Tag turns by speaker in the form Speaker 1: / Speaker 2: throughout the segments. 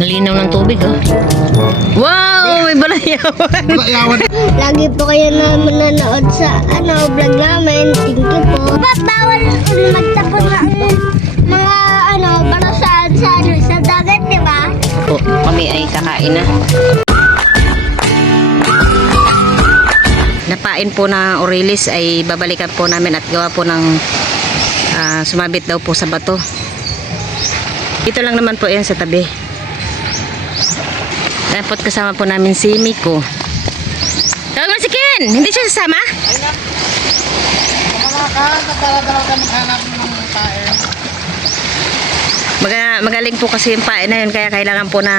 Speaker 1: Nalinaw ng tubig, oh. Wow! May balayawan.
Speaker 2: Yawan.
Speaker 3: Lagi po kayo na manonood sa ano, vlog namin. Thank you po. Ba, bawal magtapon ng mga ano, para sa, sa, ano, sa dagat, di ba?
Speaker 1: po, kami ay kakain na. Napain po na Aurelis ay babalikan po namin at gawa po ng ah, sumabit daw po sa bato. Ito lang naman po yan sa tabi. Dapat kasama po namin si Miko. Tawag mo si Ken! Hindi siya sasama?
Speaker 2: Mga ka, nagdala-dala ka maghanap ng kain.
Speaker 1: Maga, magaling po kasi yung pain na yun kaya kailangan po na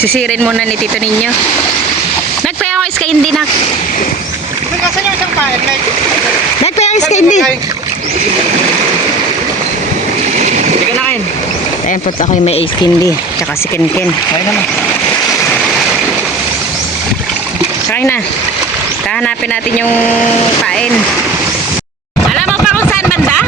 Speaker 1: sisirin muna ni Tito ninyo. Nagpaya ko iska hindi nak.
Speaker 2: Nagkasan yung isang like.
Speaker 1: Nagpaya ko iska hindi.
Speaker 2: Hindi ka na kain.
Speaker 1: Ayan po ako yung may ice candy. Tsaka si Ken Ken.
Speaker 2: Kain naman.
Speaker 1: Try na. Kahanapin natin yung pain. Alam mo pa kung saan banda?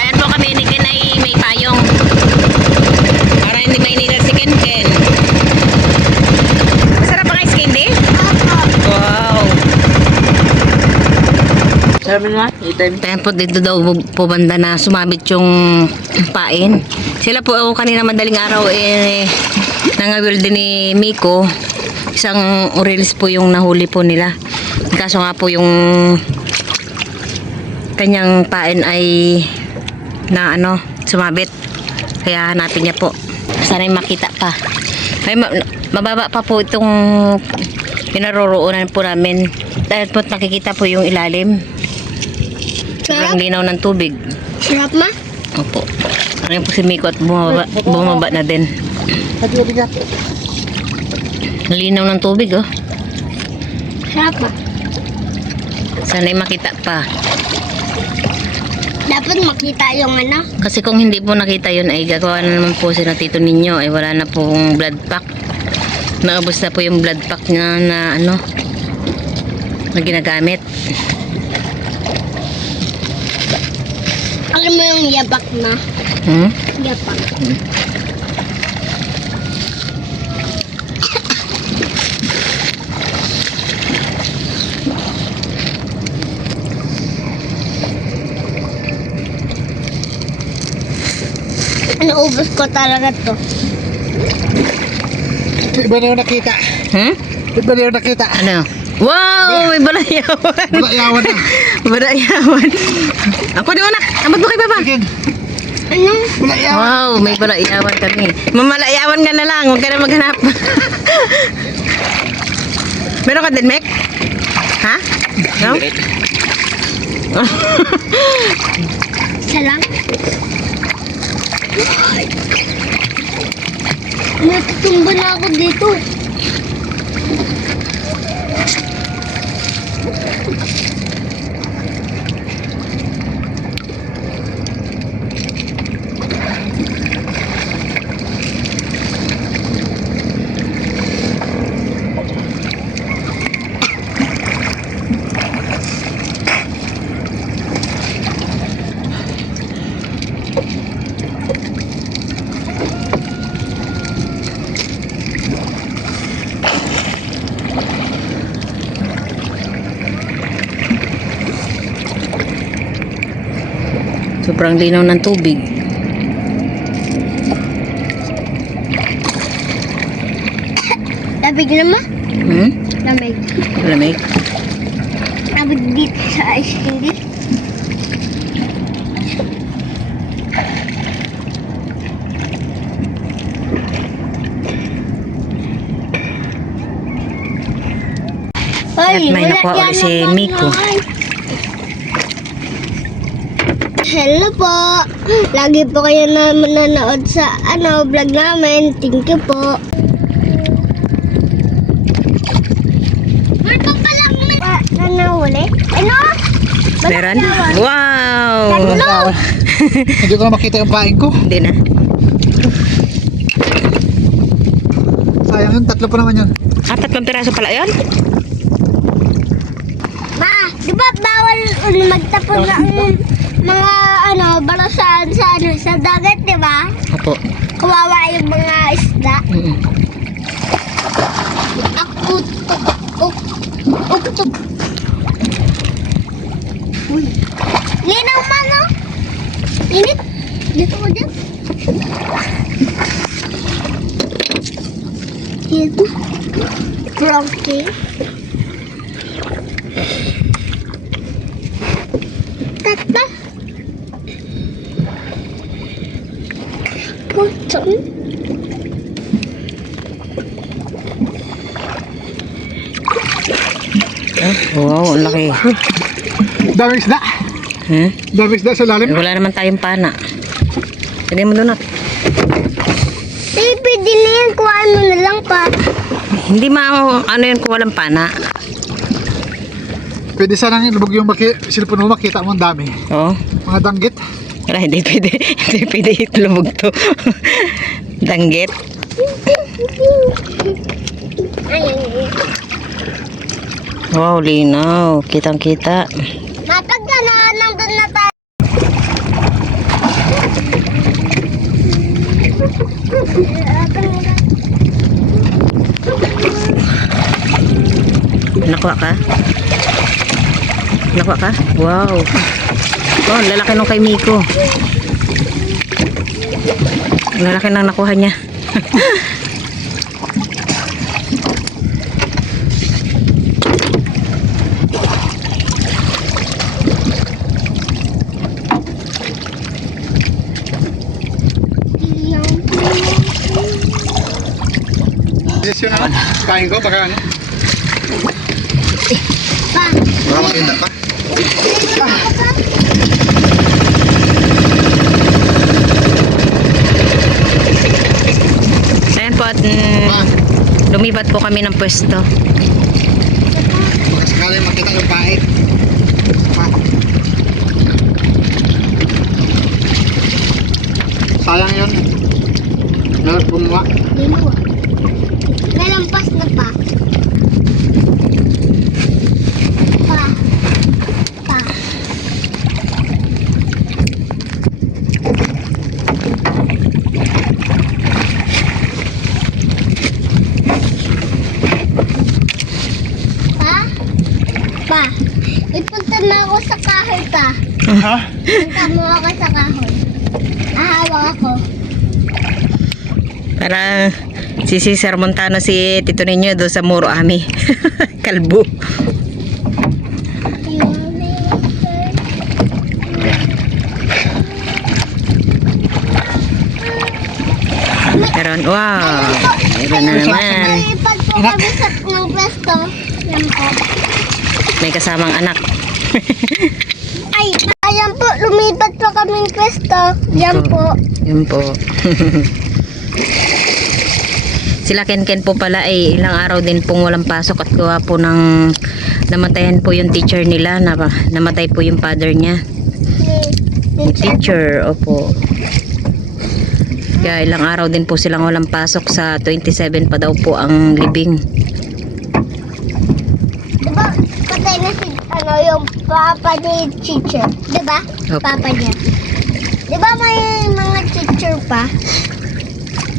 Speaker 1: Ayan po kami ni Ken ay may payong. Para hindi mainitan si Ken Ken. Masarap ang ice candy? Wow.
Speaker 2: Sabi na, itim.
Speaker 1: Kaya po dito daw po banda na sumabit yung pain. Sila po ako kanina madaling araw eh nangawil din ni Miko. Isang orelis po yung nahuli po nila. Kaso nga po yung kanyang pain ay na ano sumabit. Kaya hanapin niya po. Sana'y makita pa. Ay, ma- mababa pa po itong pinaroroonan po namin. Dahil po nakikita po yung ilalim. Sobrang linaw ng tubig.
Speaker 3: Sarap ma?
Speaker 1: Opo. Ano po si Miko at bumaba, bumaba na din. Linaw ng tubig oh.
Speaker 3: Sarap ma?
Speaker 1: Sana'y makita pa.
Speaker 3: Dapat makita yung ano.
Speaker 1: Kasi kung hindi po nakita yun ay gagawa na naman po si na tito ninyo ay wala na pong blood pack. Naubos na po yung blood pack na, na ano na ginagamit.
Speaker 3: Alam mo yung yabak na?
Speaker 1: Hmm?
Speaker 3: Yapak. Ano ubos ko talaga to?
Speaker 2: Iba na yung nakita.
Speaker 1: Hmm?
Speaker 2: Iba na yung nakita.
Speaker 1: Ano? Wow! May balayawan!
Speaker 2: Wala yawan na.
Speaker 1: balayawan! Ako di anak! Amag mo kay baba!
Speaker 2: Again.
Speaker 3: Ano?
Speaker 2: Wala yawan.
Speaker 1: Wow! May balayawan kami. Mamalayawan ka na lang. Huwag ka na maghanap. Meron ka din, Mek? Ha? No?
Speaker 3: Isa lang? Natutumba na ako dito. Thank you.
Speaker 1: Sobrang linaw ng tubig.
Speaker 3: Labig naman.
Speaker 1: Hmm?
Speaker 3: Lamig.
Speaker 1: Lamig.
Speaker 3: Labig dito sa ice candy.
Speaker 1: At may nakuha ulit si Miko.
Speaker 3: yan. Hello po. Lagi po kayo na manonood sa ano vlog namin. Thank you po. Meron pa lang ano uli? Ano?
Speaker 1: Meron? Wow!
Speaker 3: Tatlo.
Speaker 2: Hindi ko na makita yung pain ko.
Speaker 1: Hindi na.
Speaker 2: Sayang yun, tatlo pa naman yun.
Speaker 1: Ah, tatlong piraso pala yun?
Speaker 3: uli magtapon ng mga ano, sa dagat, di ba?
Speaker 1: Opo.
Speaker 3: Kawawa yung mga isda.
Speaker 1: Mm.
Speaker 3: Akut, uk, uktuk. Uy. Linaw man, no? Init. Dito ko dyan. Dito. Broken. Tata.
Speaker 1: Ah, wow, ang laki.
Speaker 2: Daming isda.
Speaker 1: Hmm?
Speaker 2: Daming isda sa
Speaker 1: Eh,
Speaker 2: lalim.
Speaker 1: wala naman tayong pana. Hindi mo doon
Speaker 3: Eh, pwede na yan. Kuhaan mo na lang pa.
Speaker 1: Hindi ma ano yun kung walang pana.
Speaker 2: Pwede sanang ilubog yung maki, cellphone mo, makita mo ang dami.
Speaker 1: Oo.
Speaker 2: Mga danggit.
Speaker 1: Wala, hindi pwede. Hindi pwede itlumog to. Danggit. Wow, linaw. Kitang kita.
Speaker 3: Matagda na, nandun na tayo.
Speaker 1: Nakuha ka? Nakuha ka? Wow. Oh, ang lalaki nung kay Miko. Ang lalaki nang nakuha niya.
Speaker 2: Yes, yun naman. Kain ko, baka ano. Baka makita pa.
Speaker 1: Ayan po at mm,
Speaker 2: Ah,
Speaker 1: lumipat po kami ng pwesto.
Speaker 2: baka sakaling makita yung pain. Ah. Sayang yun. Meron kumuha.
Speaker 3: Dalawa. Nalampas na pa. Pa. Pa. Pa? Pa. Ipunta mo ako sa kahoy pa.
Speaker 2: Ha?
Speaker 3: Punta mo ako sa kahoy. Ahawak ako.
Speaker 1: Para si Cesar Montano si Tito Ninyo doon sa Muro Ami. Kalbo. Meron. Wow. Meron na naman. May kasamang anak.
Speaker 3: Lumipat po kami ng pwesto. Yan po.
Speaker 1: Yun po. Sila Ken Ken po pala ay ilang araw din pong walang pasok at gawa po ng namatayan po yung teacher nila na namatay po yung father niya yung teacher opo kaya ilang araw din po silang walang pasok sa 27 pa daw po ang libing
Speaker 3: Diba, patay na si, ano, yung papa ni teacher. Diba?
Speaker 1: Opo.
Speaker 3: Papa niya. Diba may mga teacher pa?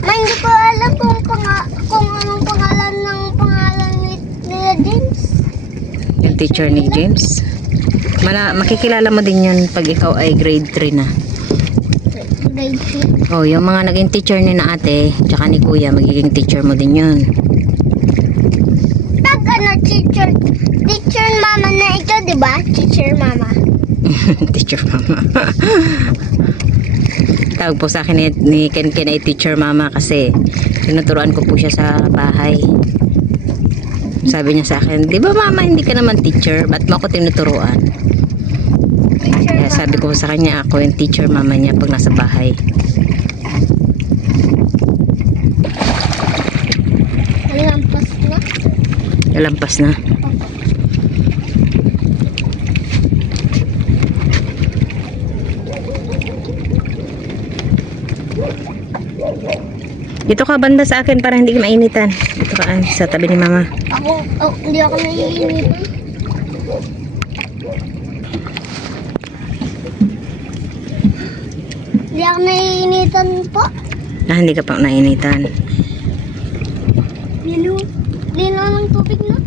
Speaker 3: Ma, hindi ko alam kung, panga, kung anong pangalan ng pangalan ni, nila James.
Speaker 1: yung teacher ni James Mala, makikilala mo din yan pag ikaw ay grade 3 na
Speaker 3: Grade
Speaker 1: oh yung mga naging teacher ni na ate tsaka ni kuya magiging teacher mo din yun
Speaker 3: 3. Tag, ano, teacher, teacher mama na ito, diba? Teacher mama.
Speaker 1: teacher mama. Tawag po sa akin ni, ni Ken Ken ay teacher mama kasi tinuturuan ko po siya sa bahay. Sabi niya sa akin, di ba mama hindi ka naman teacher? Ba't mo ako tinuturuan? Kaya sabi ko sa kanya, ako yung teacher mama niya pag nasa bahay.
Speaker 3: Lampas na.
Speaker 1: Lalampas na. Dito ka banda sa akin para hindi ka mainitan. Dito ka ay, sa tabi ni mama.
Speaker 3: Ako, oh, hindi ako naiinitan. Hindi ako naiinitan po.
Speaker 1: Ah, hindi ka pa naiinitan.
Speaker 3: Lilo, lilo ng tubig na.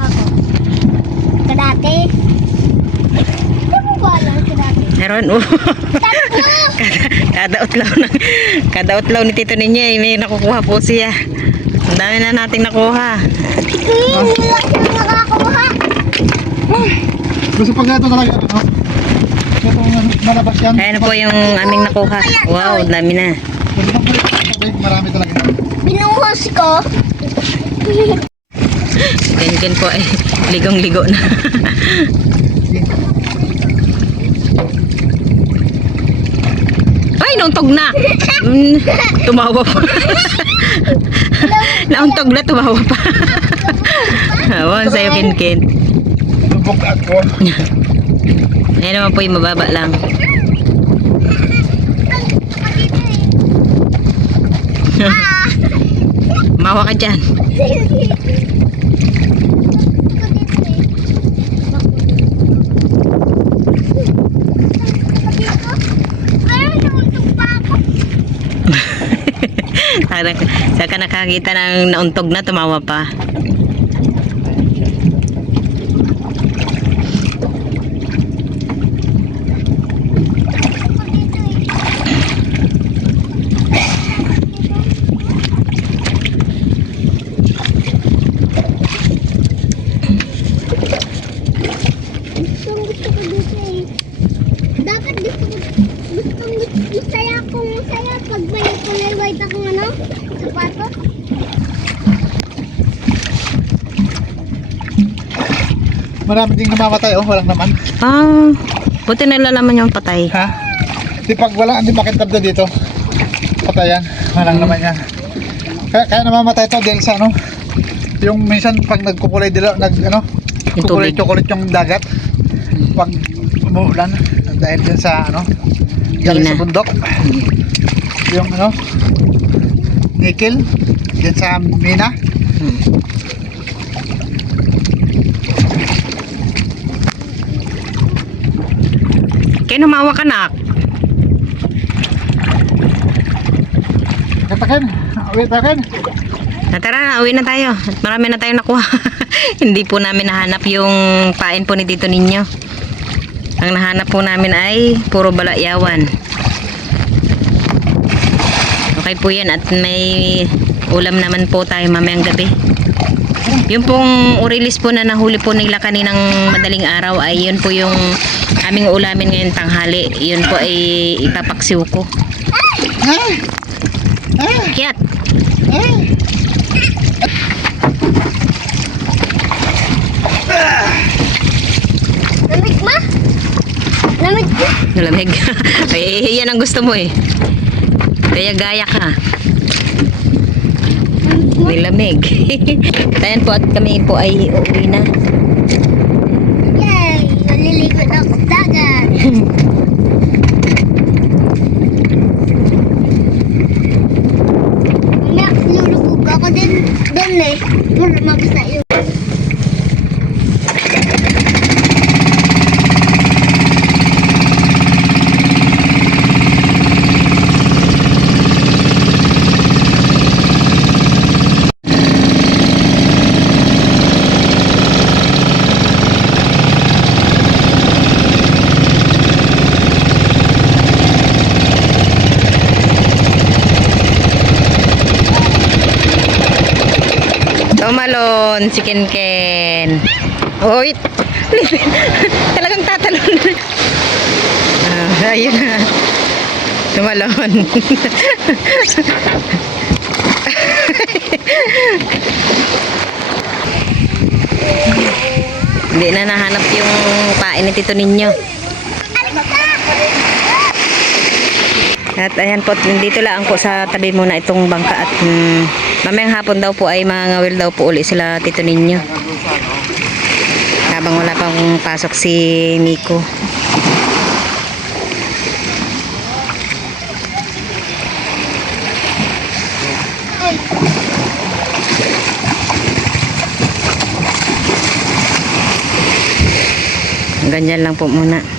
Speaker 3: Ako. Kadate. Ano ba lang kadate?
Speaker 1: Meron, oh.
Speaker 3: Tatlo!
Speaker 1: kada utlaw na, kada utlaw ni Tito Ninyo, eh, may nakukuha po siya. Ang dami na nating nakuha.
Speaker 3: Hmm, hindi sila nakakuha.
Speaker 2: Gusto pag ito talaga? Ito yan.
Speaker 1: Ayan na po yung aming nakuha. Wow, dami na.
Speaker 2: Marami talaga.
Speaker 3: Binuhos ko.
Speaker 1: Ken po ay ligong-ligo na. Nauntog na. Mm, tumawa pa. nauntog na, tumawa pa. Awan sa'yo, Ken.
Speaker 2: Lubog ako.
Speaker 1: Ayan naman po yung mababa lang. Mawa ka dyan. Saka, saka nakakita ng nauntog na, tumawa pa.
Speaker 3: Gustong gusto ko dito eh. Dapat gusto ko, gustong gusto, masaya akong masaya pag may kulay white akong ano, sapatos.
Speaker 2: Marami ding namamatay, oh. Walang naman.
Speaker 1: Ah, buti nalalaman yung patay.
Speaker 2: Ha? Di pag wala, hindi makintabdo dito. Patayan. Walang naman yan. Kaya, kaya namamatay to dahil sa ano, yung minsan pag nagkukulay dila, nag ano, kukulay chocolate yung dagat. Pag umuulan, dahil din sa ano, galing sa bundok. Yung ano, nickel, din sa mina.
Speaker 1: Kaya humawa ka na.
Speaker 2: Katakin, wait akin.
Speaker 1: Na tara uwi na tayo. At marami na tayong nakuha. Hindi po namin nahanap yung pain po ni Tito Ninyo. Ang nahanap po namin ay puro balayawan. Okay po yan at may ulam naman po tayo mamayang gabi. Yung pong urilis po na nahuli po nila kaninang madaling araw ay yun po yung aming ulamin ngayon tanghali. Yun po ay ipapaksiw ko. Kiyat!
Speaker 3: Lamig ma? Lamig ma?
Speaker 1: Nalamig. Ay, yan ang gusto mo eh. Kaya gaya ka. Nilamig. Ayan po at kami po ay uuwi na.
Speaker 3: Yay! Naliligo na ako sa dagat. Mamaya lulubog ako din doon eh. Mura mabasa yun.
Speaker 1: Tumalon si Ken Ken. Oy! Talagang tatalon. ah, ayun. Tumalon. Hindi na nahanap yung pain ni Tito Ninyo. At ayan po, dito lang po sa tabi muna itong bangka at mm, mamayang hapon daw po ay mangawil daw po uli sila Tito Ninyo. Habang wala pang pasok si Miko. Ganyan lang po muna.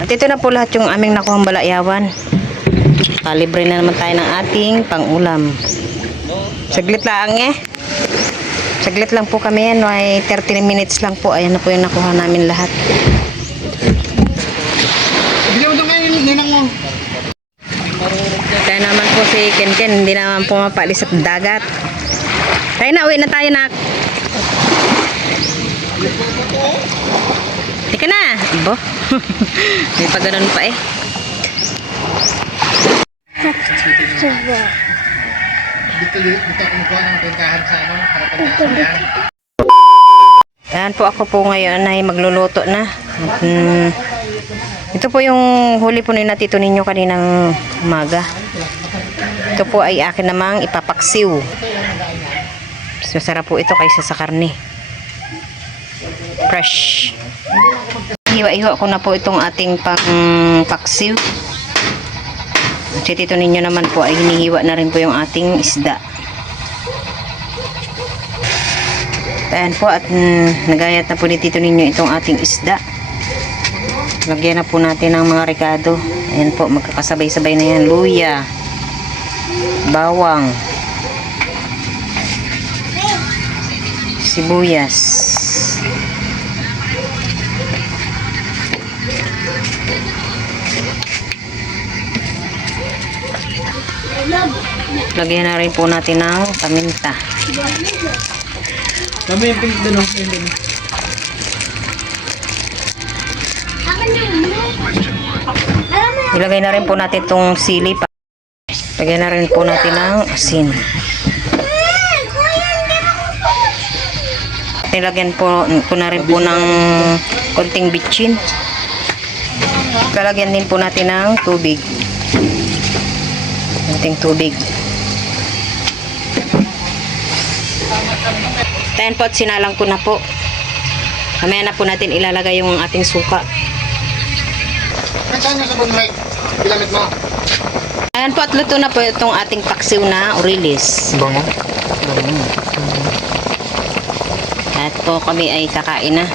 Speaker 1: At ito na po lahat yung aming nakuhang balayawan. Kalibre na naman tayo ng ating pang-ulam. Saglit lang eh. Saglit lang po kami yan. May 30 minutes lang po. Ayan na po yung nakuha namin lahat. Kaya naman po si Ken Ken, hindi naman po mapalis sa dagat. Kaya na, uwi na tayo na. Na. Ibo. May pa ganun pa eh.
Speaker 2: Dito, dito ako magkuha ng bentahan sa ano, harapan ng yan.
Speaker 1: Yan po ako po ngayon ay magluluto na. At, mm, ito po yung huli po na natito ninyo kaninang umaga. Ito po ay akin namang ipapaksiw. Mas Masarap po ito kaysa sa karne. Fresh. Iwa-iwa ko na po itong ating pang paksiw. At si tito ninyo naman po ay hinihiwa na rin po yung ating isda. Ayan po at mm, nagayat na po ni tito ninyo itong ating isda. Lagyan na po natin ng mga rekado. Ayan po, magkakasabay-sabay na yan. Luya, bawang, sibuyas. Lagyan na rin po natin ng paminta.
Speaker 2: Kami yung pink doon, oh.
Speaker 3: Mo
Speaker 1: Ilagay na rin po natin itong sili. Lagyan na rin po natin ng asin. Nilagyan po, po na rin po ng konting bitchin. Lalagyan din po natin ng tubig. Konting tubig. Tayan po at sinalang ko na po. Mamaya na po natin ilalagay yung ating suka.
Speaker 2: Saan yung sabon, Mike? Ginamit mo?
Speaker 1: Ayan po at luto na po itong ating paksiw na orilis.
Speaker 2: Bango.
Speaker 1: At po kami ay kakain na.